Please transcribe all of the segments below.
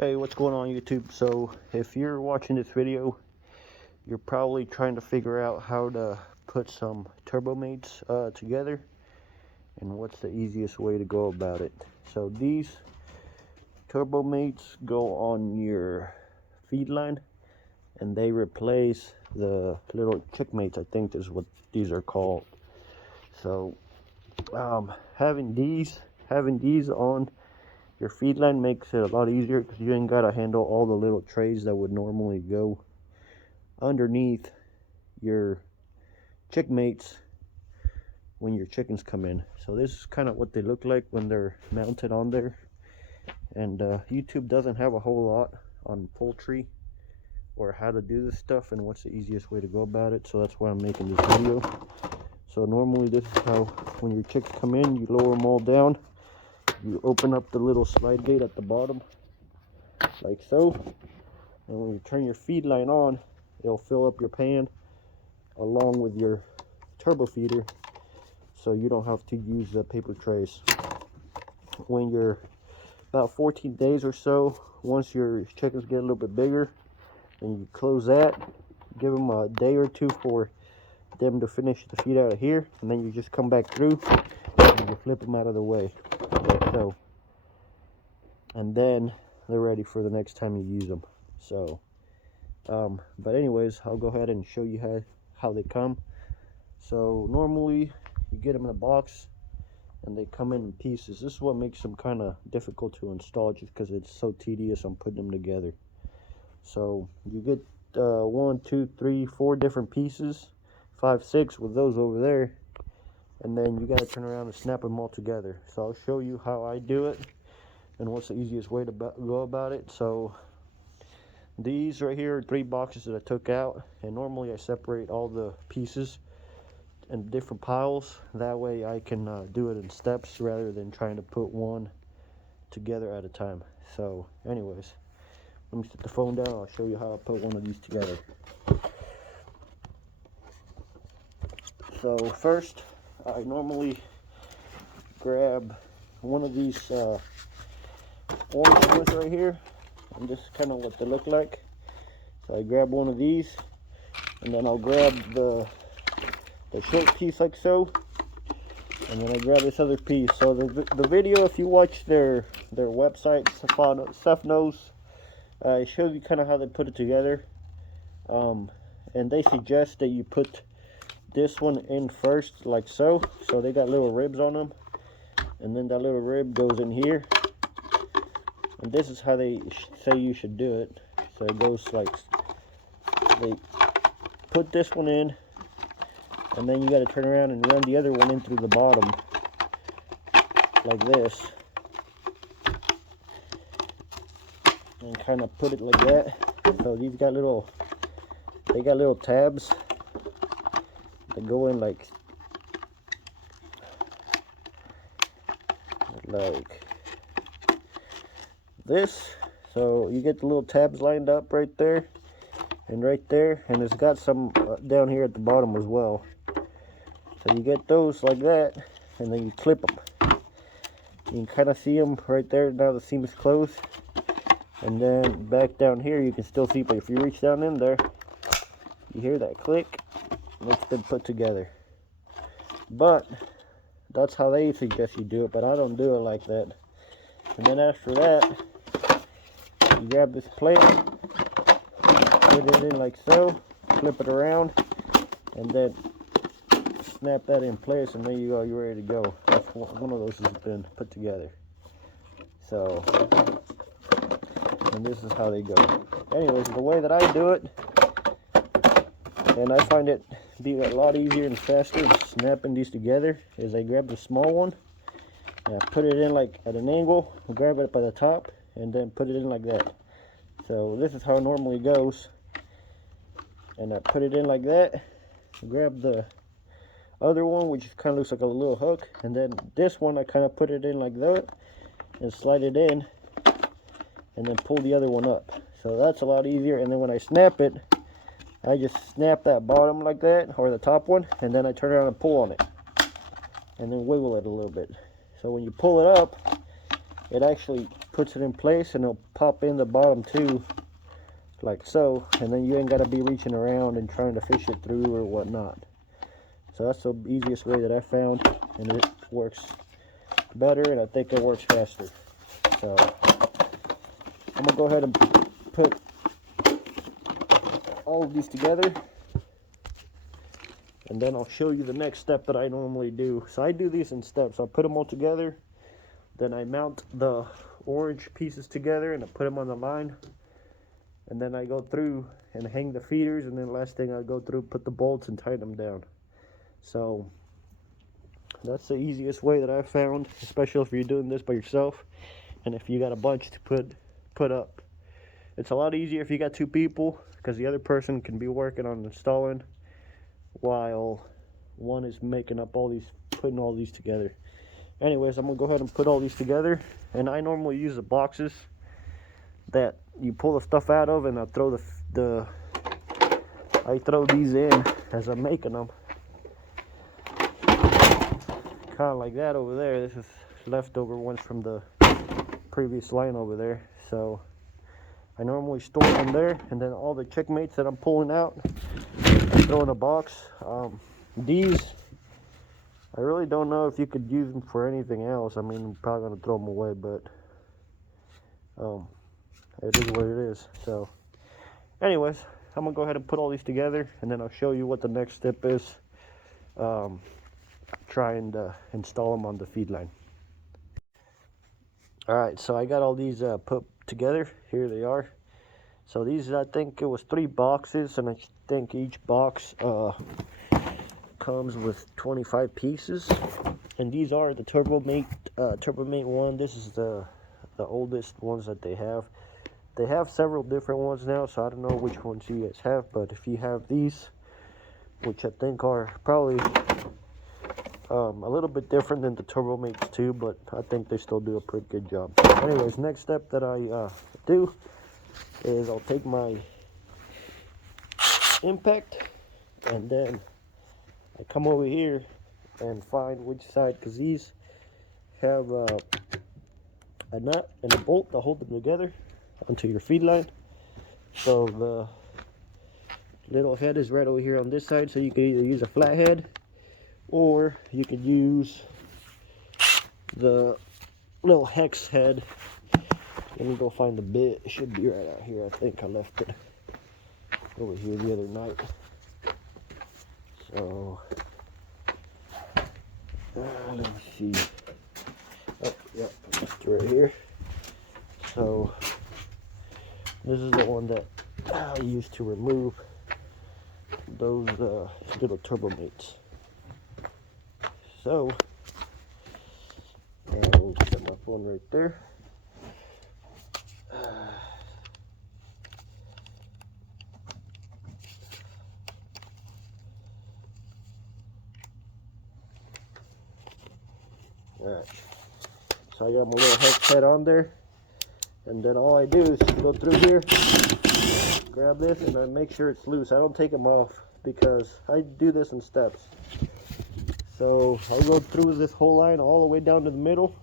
Hey, what's going on YouTube? So if you're watching this video, you're probably trying to figure out how to put some Turbomates together and what's the easiest way to go about it. So these Turbomates go on your feed line and they replace the little chickmates, I think is what these are called. So having these on your feed line makes it a lot easier because you ain't got to handle all the little trays that would normally go underneath your chickmates when your chickens come in. So this is kind of what they look like when they're mounted on there. And YouTube doesn't have a whole lot on poultry or how to do this stuff and what's the easiest way to go about it. So that's why I'm making this video. So normally this is how, when your chicks come in, you lower them all down. You open up the little slide gate at the bottom, like so. And when you turn your feed line on, it'll fill up your pan along with your turbo feeder, so you don't have to use the paper trays. When you're about 14 days or so, once your chickens get a little bit bigger, and you close that, give them a day or two for them to finish the feed out of here, and then you just come back through and you flip them out of the way, like so. And then they're ready for the next time you use them. So but anyways, I'll go ahead and show you how they come. So normally you get them in a box and they come in pieces. This is what makes them kind of difficult to install, just because it's so tedious on putting them together. So you get 1, 2, 3, 4 different pieces, 5, 6 with those over there, and then you got to turn around and snap them all together. So I'll show you how I do it and what's the easiest way to go about it. So these right here are 3 boxes that I took out, and normally I separate all the pieces in different piles. That way I can do it in steps rather than trying to put one together at a time. So anyways, let me set the phone down. I'll show you how I put one of these together. So first, I normally grab one of these orange ones right here, and this is kind of what they look like. So I grab one of these, and then I'll grab the short piece like so, and then I grab this other piece. So the video, if you watch their website, Sephanos, it shows you kind of how they put it together, and they suggest that you put this one in first, like so. So they got little ribs on them, and then that little rib goes in here, and this is how they say you should do it. So it goes like, they put this one in, and then you got to turn around and run the other one in through the bottom, like this, and kind of put it like that. So these got little, they got little tabs that go in like this. So you get the little tabs lined up right there and right there, and it's got some down here at the bottom as well. So you get those like that, and then you clip them. You can kind of see them right there. Now the seam is closed, and then back down here you can still see, but if you reach down in there, you hear that click, and it's been put together. But that's how they suggest you do it, but I don't do it like that. And then after that, you grab this plate, put it in like so, flip it around, and then snap that in place, and there you go, you're ready to go. That's one of those has been put together. So, and this is how they go. Anyways, the way that I do it, and I find it be a lot easier and faster than snapping these together, is I grab the small one and I put it in like at an angle, grab it by the top, and then put it in like that. So this is how it normally goes, and I put it in like that, grab the other one, which kind of looks like a little hook, and then this one I kind of put it in like that and slide it in, and then pull the other one up. So that's a lot easier. And then when I snap it, I just snap that bottom like that, or the top one, and then I turn around and pull on it, and then wiggle it a little bit. So when you pull it up, it actually puts it in place, and it'll pop in the bottom too, like so, and then you ain't got to be reaching around and trying to fish it through or whatnot. So that's the easiest way that I found, and it works better, and I think it works faster. So I'm gonna go ahead and put all of these together, and then I'll show you the next step that I normally do. So I do these in steps. I put them all together, then I mount the orange pieces together and I put them on the line, and then I go through and hang the feeders, and then last thing I go through, put the bolts and tighten them down. So that's the easiest way that I've found, especially if you're doing this by yourself and if you got a bunch to put up. It's a lot easier if you got 2 people, because the other person can be working on installing while one is making up all these, putting all these together. Anyways, I'm gonna go ahead and put all these together, and I normally use the boxes that you pull the stuff out of, and I throw I throw these in as I'm making them, kind of like that over there. This is leftover ones from the previous line over there, so I normally store them there, and then all the checkmates that I'm pulling out, I throw in a box. These, I really don't know if you could use them for anything else. I mean, I'm probably gonna throw them away, but it is what it is. So anyways, I'm gonna go ahead and put all these together, and then I'll show you what the next step is, trying to install them on the feed line. All right, so I got all these put together. Here they are. So these, I think it was 3 boxes, and I think each box comes with 25 pieces. And these are the Turbomate one. This is the oldest ones that they have. They have several different ones now, so I don't know which ones you guys have, but if you have these, which I think are probably a little bit different than the Turbomates too, but I think they still do a pretty good job. Anyways, next step that I do is I'll take my impact, and then I come over here and find which side, because these have a nut and a bolt to hold them together onto your feed line. So the little head is right over here on this side, so you can either use a flat head or you could use the little hex head. Let me go find the bit. It should be right out here. I think I left it over here the other night. So let me see. Oh, yep, it's right here. So this is the one that I used to remove those little Turbomates. So we'll set my phone right there. Alright, so I got my little hex head on there, and then all I do is go through here, grab this, and I make sure it's loose. I don't take them off because I do this in steps. So I'll go through this whole line all the way down to the middle,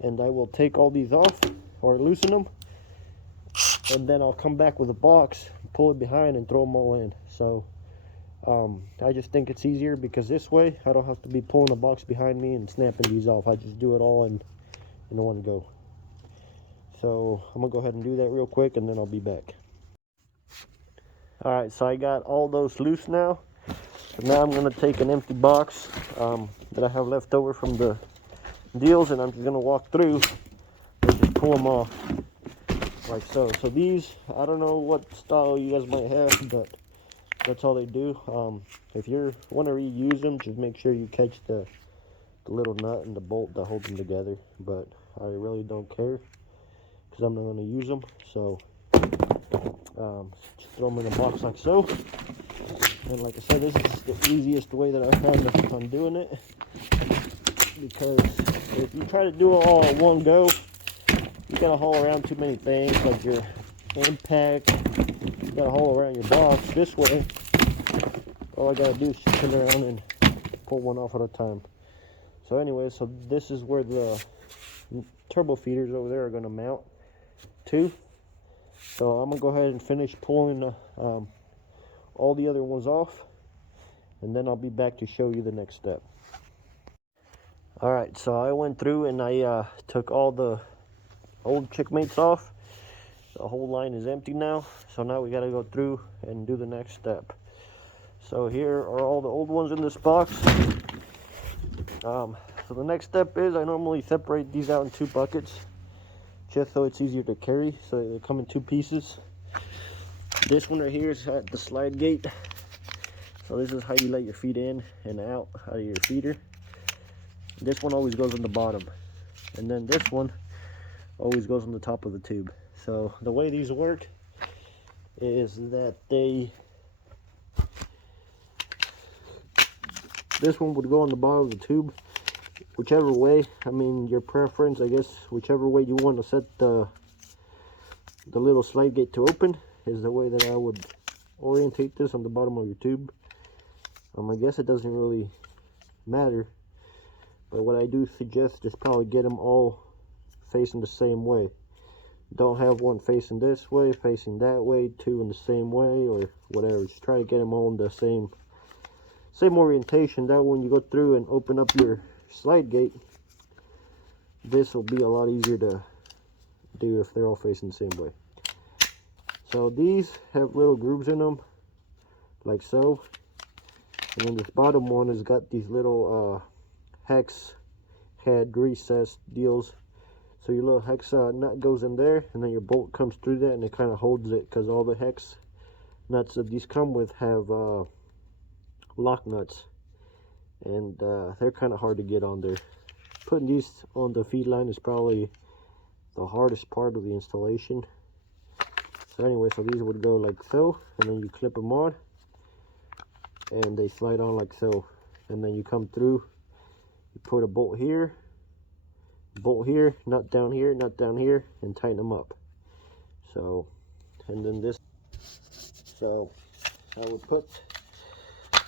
and I will take all these off or loosen them, and then I'll come back with a box, pull it behind, and throw them all in. So I just think it's easier, because this way I don't have to be pulling the box behind me and snapping these off. I just do it all in one go. So I'm gonna go ahead and do that real quick, and then I'll be back. All right, so I got all those loose now. So now I'm gonna take an empty box that I have left over from the deals, and I'm just gonna walk through and just pull them off like so. So these, I don't know what style you guys might have, but that's all they do. If you want to reuse them, just make sure you catch the little nut and the bolt that hold them together. But I really don't care, because I'm not going to use them. So just throw them in a box like so. And like I said, this is the easiest way that I found on doing it, because if you try to do it all at one go, you gotta haul around too many things, like your impact. You gotta haul around your box. This way, all I gotta do is just turn around and pull one off at a time. So anyway, so this is where the turbo feeders over there are going to mount to. So I'm going to go ahead and finish pulling all the other ones off, and then I'll be back to show you the next step. Alright, so I went through and I took all the old chickmates off. The whole line is empty now, so now we got to go through and do the next step. So here are all the old ones in this box. So the next step is I normally separate these out in 2 buckets, just so it's easier to carry, so they come in 2 pieces. This one right here is at the slide gate. So this is how you let your feed in and out of your feeder. This one always goes on the bottom, and then this one always goes on the top of the tube. So the way these work is that this one would go on the bottom of the tube, whichever way, I mean your preference, I guess, whichever way you want to set the little slide gate to open is the way that I would orientate this on the bottom of your tube. I guess it doesn't really matter, but what I do suggest is probably get them all facing the same way. Don't have one facing this way, facing that way, 2 in the same way, or whatever. Just try to get them all in the same orientation. That when you go through and open up your slide gate, this will be a lot easier to do if they're all facing the same way. So these have little grooves in them, like so. And then this bottom one has got these little hex head recess deals. So your little hex nut goes in there, and then your bolt comes through that, and it kind of holds it, because all the hex nuts that these come with have lock nuts, and they're kind of hard to get on there. Putting these on the feed line is probably the hardest part of the installation. So anyway, so these would go like so, and then you clip them on, and they slide on like so. And then you come through, you put a bolt here, nut down here, and tighten them up. So, and then this, so I would put,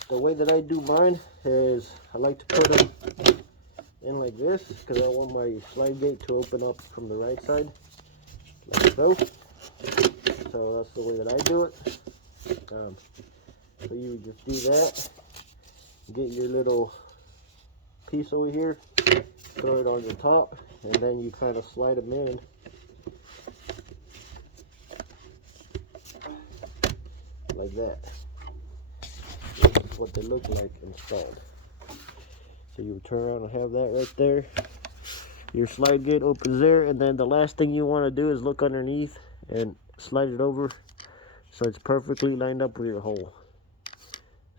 the way that I do mine is I like to put them in like this, because I want my slide gate to open up from the right side, like so. So that's the way that I do it. So you would just do that, get your little piece over here, throw it on the top, and then you kind of slide them in like that. This is what they look like installed. So you would turn around and have that right there. Your slide gate opens there, and then the last thing you want to do is look underneath and slide it over so it's perfectly lined up with your hole.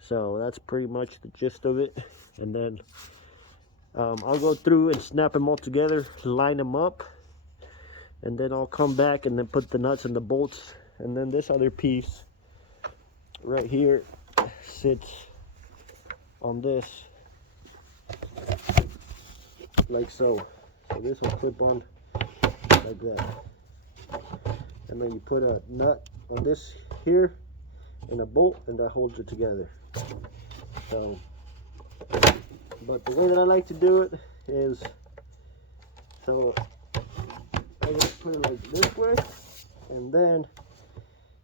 So that's pretty much the gist of it. And then I'll go through and snap them all together, line them up, and then I'll come back and then put the nuts and the bolts. And then this other piece right here sits on this like so. So this will clip on like that. And then you put a nut on this here and a bolt, and that holds it together. So, but the way that I like to do it is, so I just put it like this way, and then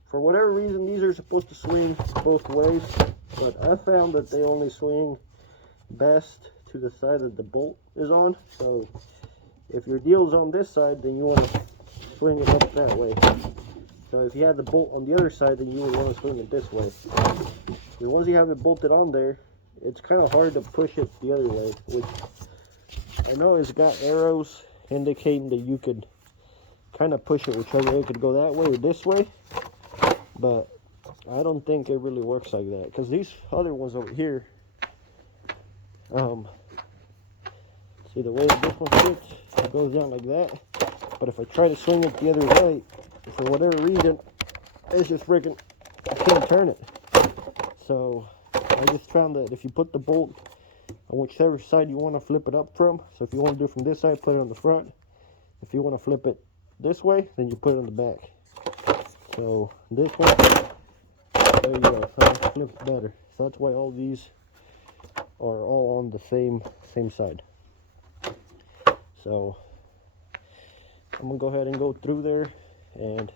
for whatever reason these are supposed to swing both ways, but I found that they only swing best to the side that the bolt is on. So if your deal's on this side, then you want to swing it up that way. So if you have the bolt on the other side, then you would want to swing it this way. And once you have it bolted on there, it's kind of hard to push it the other way, which I know it's got arrows indicating that you could kind of push it whichever way. It could go that way or this way, but I don't think it really works like that, because these other ones over here, see the way that this one sits, it goes down like that. But if I try to swing it the other way, for whatever reason, it's just freaking, I can't turn it. So I just found that if you put the bolt on whichever side you want to flip it up from, so if you want to do it from this side, put it on the front. If you want to flip it this way, then you put it on the back. So this one, there you go, so it flips better. So that's why all these are all on the same side. So I'm gonna go ahead and go through there and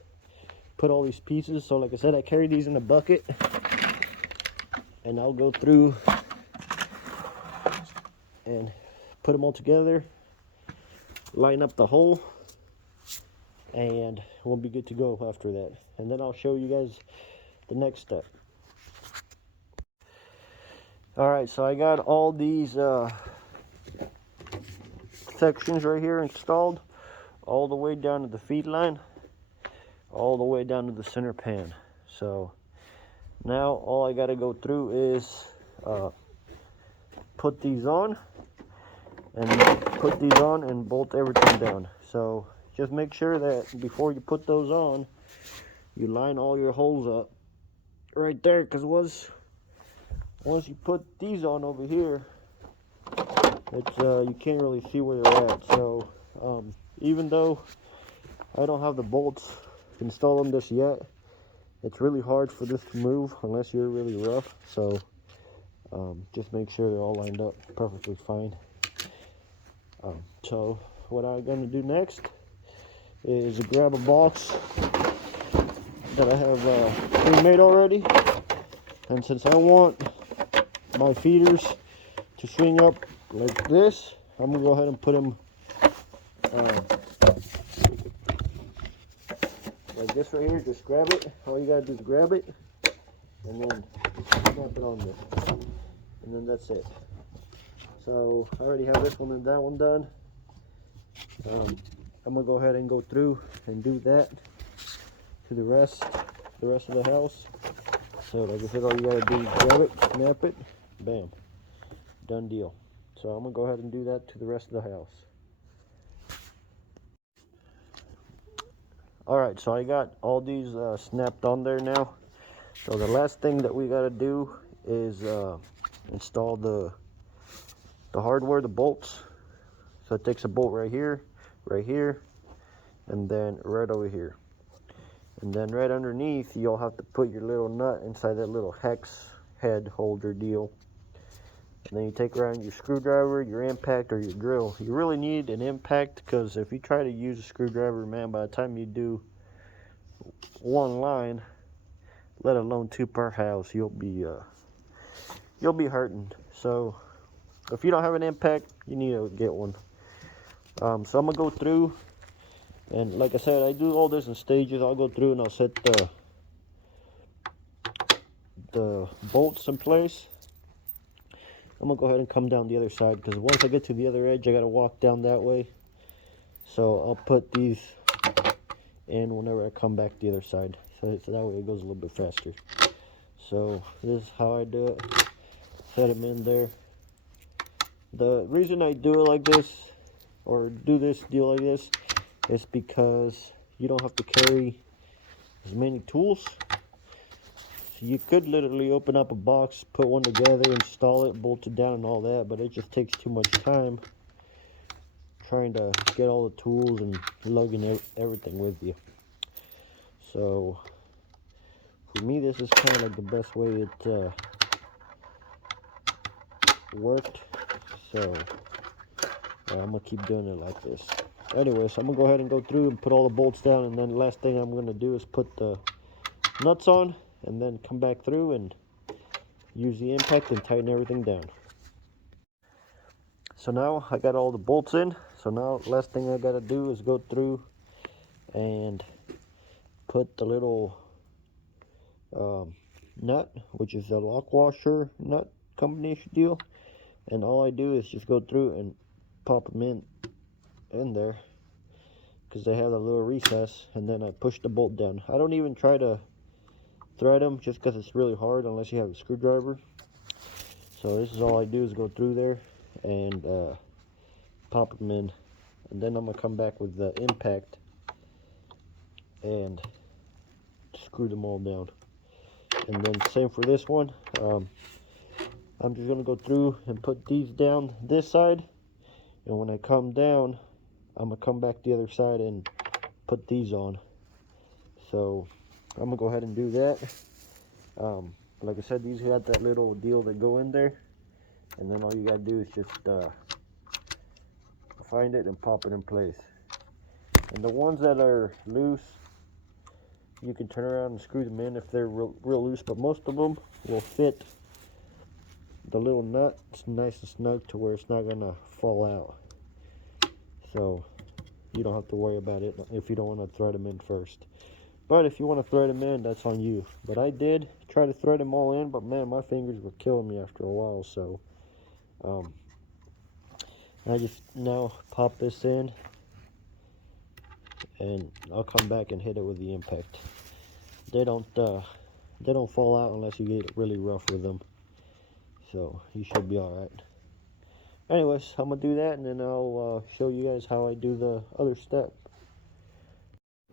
put all these pieces. So like I said, I carry these in a bucket, and I'll go through and put them all together, line up the hole, and we'll be good to go after that. And then I'll show you guys the next step. All right, so I got all these sections right here installed, all the way down to the feed line, all the way down to the center pan. So now all I got to go through is put these on and bolt everything down. So just make sure that before you put those on, you line all your holes up right there, because once you put these on over here, it's you can't really see where they're at. So even though I don't have the bolts installed on this yet, it's really hard for this to move unless you're really rough. So just make sure they're all lined up perfectly fine. So what I'm going to do next is grab a box that I have pre-made already, and since I want my feeders to swing up like this, I'm going to go ahead and put them like this right here. Just grab it. All you got to do is grab it and then snap it on there, and then that's it. So I already have this one and that one done. I'm gonna go ahead and go through and do that to the rest of the house. So like I said, all you gotta do is grab it, snap it, bam, done deal. So I'm gonna go ahead and do that to the rest of the house. All right, so I got all these snapped on there now. So the last thing that we gotta do is install the hardware, the bolts. So it takes a bolt right here, and then right over here. And then right underneath, you'll have to put your little nut inside that little hex head holder deal. And then you take around your screwdriver, your impact, or your drill. You really need an impact, because if you try to use a screwdriver, man, by the time you do one line, let alone two per house, you'll be hurting. So if you don't have an impact, you need to get one. So I'm gonna go through, and like I said, I do all this in stages. I'll go through and I'll set the bolts in place. I'm gonna go ahead and come down the other side, because once I get to the other edge, I gotta walk down that way. So I'll put these in whenever I come back the other side, so that way it goes a little bit faster. So this is how I do it. Set them in there. The reason I do it like this, or do this deal like this, is because you don't have to carry as many tools. So you could literally open up a box, put one together, install it, bolt it down and all that, but it just takes too much time trying to get all the tools and lugging everything with you. So for me, this is kind of like the best way it worked. So I'm gonna keep doing it like this. Anyway, so I'm gonna go ahead and go through and put all the bolts down, and then the last thing I'm gonna do is put the nuts on, and then come back through and use the impact and tighten everything down. So now I got all the bolts in. So now last thing I gotta do is go through and put the little nut, which is a lock washer nut combination deal, and all I do is just go through and pop them in there, because they have a little recess, and then I push the bolt down. I don't even try to thread them, just because it's really hard unless you have a screwdriver. So this is all I do, is go through there and pop them in, and then I'm gonna come back with the impact and screw them all down. And then same for this one. I'm just gonna go through and put these down this side, and when I come down, I'm gonna come back the other side and put these on. So I'm gonna go ahead and do that. Like I said, these got that little deal that go in there, and then all you gotta do is just find it and pop it in place. And the ones that are loose, you can turn around and screw them in if they're real loose, but most of them will fit the little nut. It's nice and snug to where it's not gonna fall out. So you don't have to worry about it if you don't want to thread them in first. But if you want to thread them in, that's on you. But I did try to thread them all in, but man, my fingers were killing me after a while. So I just now pop this in, and I'll come back and hit it with the impact. They don't fall out unless you get really rough with them. So you should be all right. Anyways, I'm gonna do that, and then I'll show you guys how I do the other step.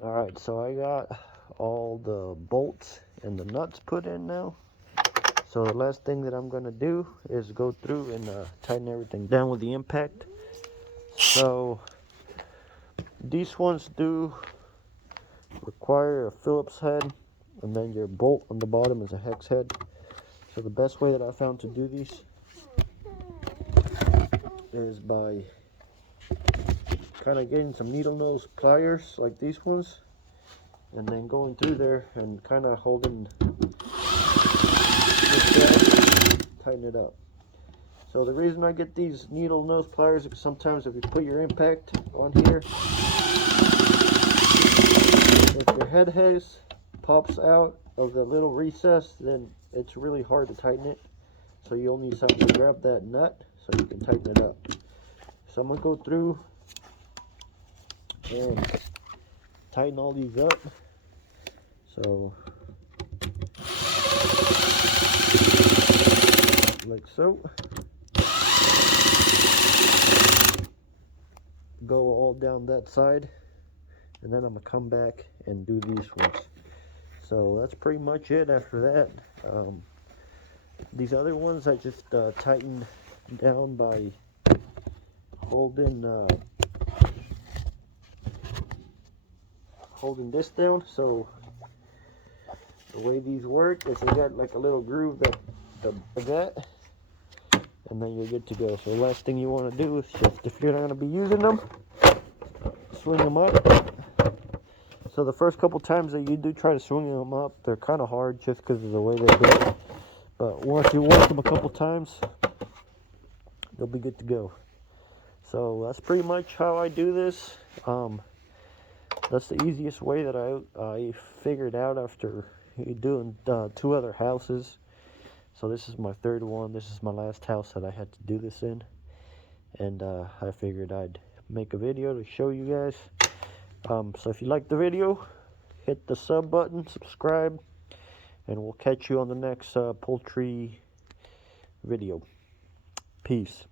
All right, so I got all the bolts and the nuts put in now. So the last thing that I'm gonna do is go through and tighten everything down with the impact. So these ones do require a Phillips head, and then your bolt on the bottom is a hex head. So the best way that I found to do these is by kind of getting some needle nose pliers like these ones, and then going through there and kind of holding this down, tighten it up. So the reason I get these needle nose pliers is because sometimes if you put your impact on here, if your head pops out of the little recess, then it's really hard to tighten it. So you'll need something to grab that nut so you can tighten it up. So I'm going to go through and tighten all these up. So like so. Go all down that side, and then I'm gonna come back and do these ones. So that's pretty much it after that. These other ones I just tightened down by holding this down. So the way these work is they got like a little groove that and then you're good to go. So the last thing you want to do is just, if you're not going to be using them, swing them up. So the first couple times that you do try to swing them up, they're kind of hard just because of the way they go. But once you work them a couple times, they'll be good to go. So that's pretty much how I do this. That's the easiest way that I figured out after doing 2 other houses. So this is my 3rd one. This is my last house that I had to do this in. And I figured I'd make a video to show you guys. So if you like the video, hit the sub button, subscribe, and we'll catch you on the next poultry video. Peace.